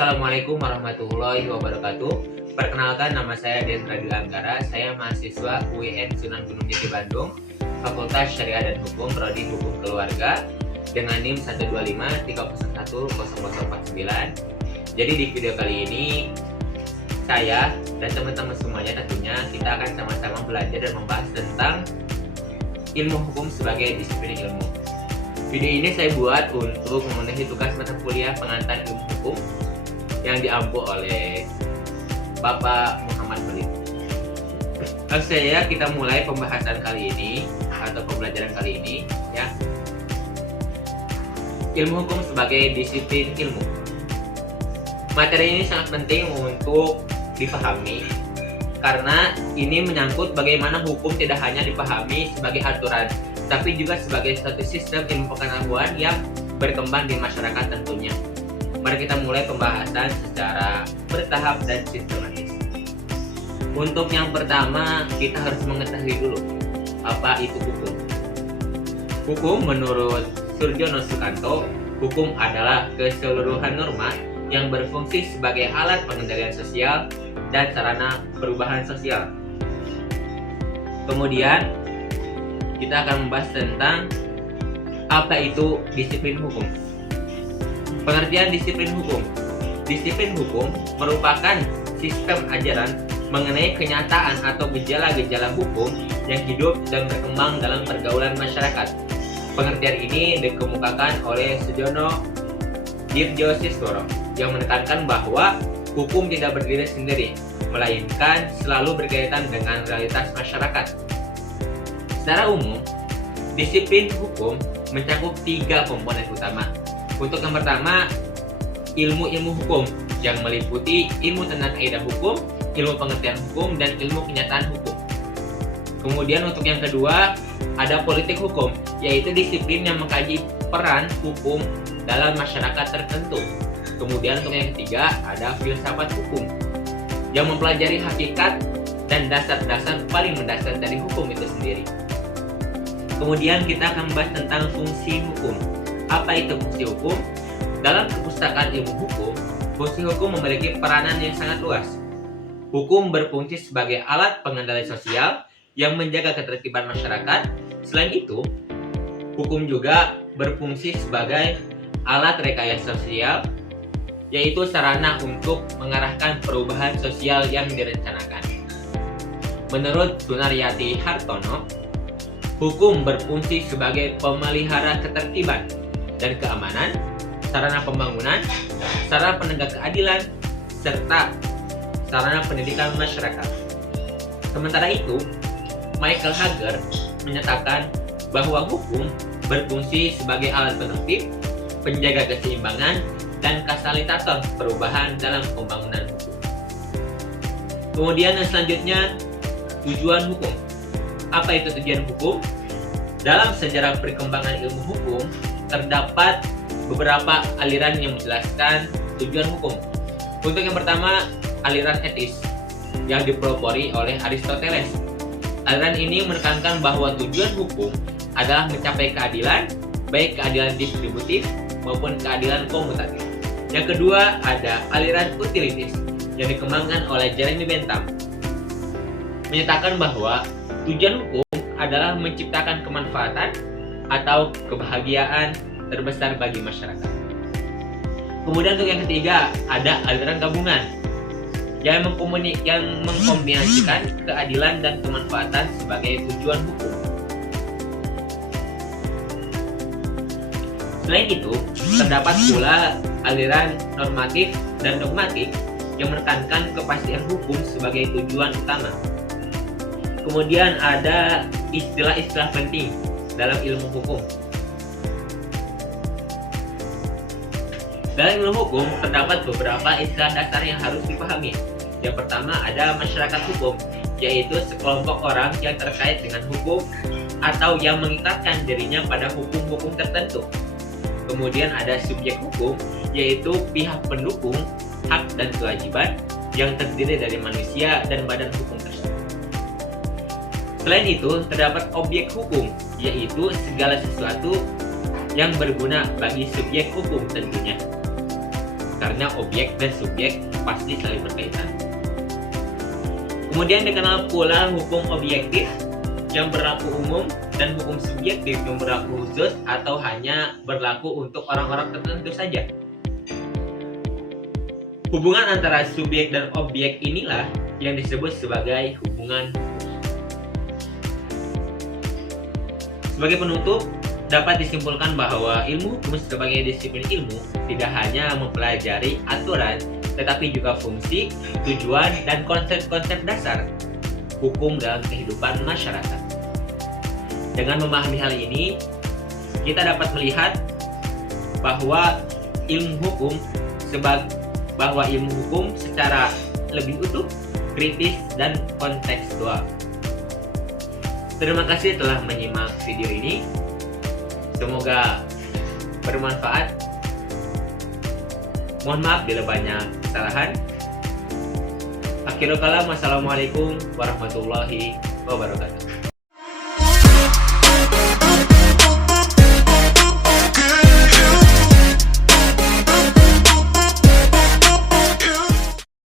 Assalamualaikum warahmatullahi wabarakatuh. Perkenalkan, nama saya Dendra Dilanggara. Saya mahasiswa UIN Sunan Gunung Jati Bandung, Fakultas Syariah dan Hukum, Prodi Hukum Keluarga, dengan NIM 125300149. Jadi di video kali ini saya dan teman-teman semuanya tentunya kita akan sama-sama belajar dan membahas tentang ilmu hukum sebagai disiplin ilmu. Video ini saya buat untuk memenuhi tugas mata kuliah pengantar ilmu hukum yang diampu oleh Bapak Muhammad Khalid. Langsung saja kita mulai pembahasan kali ini atau pembelajaran kali ini ya. Ilmu hukum sebagai disiplin ilmu. Materi ini sangat penting untuk dipahami karena ini menyangkut bagaimana hukum tidak hanya dipahami sebagai aturan, tapi juga sebagai suatu sistem ilmu pengetahuan yang berkembang di masyarakat tentunya. Mari kita mulai pembahasan secara bertahap dan sistematis. Untuk yang pertama, kita harus mengetahui dulu apa itu hukum. Hukum menurut Surjono Sukanto, hukum adalah keseluruhan norma yang berfungsi sebagai alat pengendalian sosial dan sarana perubahan sosial. Kemudian kita akan membahas tentang apa itu disiplin hukum. Pengertian disiplin hukum. Disiplin hukum merupakan sistem ajaran mengenai kenyataan atau gejala-gejala hukum yang hidup dan berkembang dalam pergaulan masyarakat. Pengertian ini dikemukakan oleh Sujono Dirjosisworo yang menekankan bahwa hukum tidak berdiri sendiri, melainkan selalu berkaitan dengan realitas masyarakat. Secara umum, disiplin hukum mencakup 3 komponen utama. Untuk yang pertama, ilmu-ilmu hukum yang meliputi ilmu tentang kaidah hukum, ilmu pengertian hukum, dan ilmu kenyataan hukum. Kemudian untuk yang kedua, ada politik hukum, yaitu disiplin yang mengkaji peran hukum dalam masyarakat tertentu. Kemudian untuk yang ketiga, ada filsafat hukum yang mempelajari hakikat dan dasar-dasar paling mendasar dari hukum itu sendiri. Kemudian kita akan membahas tentang fungsi hukum. Apa itu fungsi hukum? Dalam kepustakaan ilmu hukum, fungsi hukum memiliki peranan yang sangat luas. Hukum berfungsi sebagai alat pengendali sosial yang menjaga ketertiban masyarakat. Selain itu, hukum juga berfungsi sebagai alat rekayasa sosial, yaitu sarana untuk mengarahkan perubahan sosial yang direncanakan. Menurut Sunaryati Hartono, hukum berfungsi sebagai pemelihara ketertiban dan keamanan, sarana pembangunan, sarana penegak keadilan, serta sarana pendidikan masyarakat. Sementara itu, Michael Hager menyatakan bahwa hukum berfungsi sebagai alat penertib, penjaga keseimbangan, dan fasilitator perubahan dalam pembangunan hukum. Kemudian yang selanjutnya, tujuan hukum. Apa itu tujuan hukum? Dalam sejarah perkembangan ilmu hukum, terdapat beberapa aliran yang menjelaskan tujuan hukum. Untuk yang pertama, aliran etis yang dipelopori oleh Aristoteles. Aliran ini menekankan bahwa tujuan hukum adalah mencapai keadilan, baik keadilan distributif maupun keadilan komutatif. Yang kedua, ada aliran utilitis yang dikembangkan oleh Jeremy Bentham, menyatakan bahwa tujuan hukum adalah menciptakan kemanfaatan atau kebahagiaan terbesar bagi masyarakat. Kemudian untuk yang ketiga, ada aliran gabungan yang mengkombinasikan keadilan dan kemanfaatan sebagai tujuan hukum. Selain itu, terdapat pula aliran normatif dan dogmatik yang menekankan kepastian hukum sebagai tujuan utama. Kemudian ada istilah-istilah penting dalam ilmu hukum. Dalam ilmu hukum terdapat beberapa istilah dasar yang harus dipahami. Yang pertama ada masyarakat hukum, yaitu sekelompok orang yang terkait dengan hukum atau yang mengikatkan dirinya pada hukum-hukum tertentu. Kemudian ada subjek hukum, yaitu pihak pendukung hak dan kewajiban yang terdiri dari manusia dan badan hukum tersebut. Selain itu, terdapat objek hukum, yaitu segala sesuatu yang berguna bagi subjek hukum tentunya. karena objek dan subjek pasti saling berkaitan. Kemudian dikenal pula hukum objektif yang berlaku umum dan hukum subjektif yang berlaku khusus atau hanya berlaku untuk orang-orang tertentu saja. Hubungan antara subjek dan objek inilah yang disebut sebagai hubungan. Sebagai penutup, dapat disimpulkan bahwa ilmu hukum sebagai disiplin ilmu tidak hanya mempelajari aturan, tetapi juga fungsi, tujuan, dan konsep-konsep dasar hukum dalam kehidupan masyarakat. Dengan memahami hal ini, kita dapat melihat bahwa ilmu hukum secara lebih utuh, kritis, dan kontekstual. Terima kasih telah menyimak video ini. Semoga bermanfaat. Mohon maaf bila banyak kesalahan. Akhirul kalam, wassalamualaikum warahmatullahi wabarakatuh.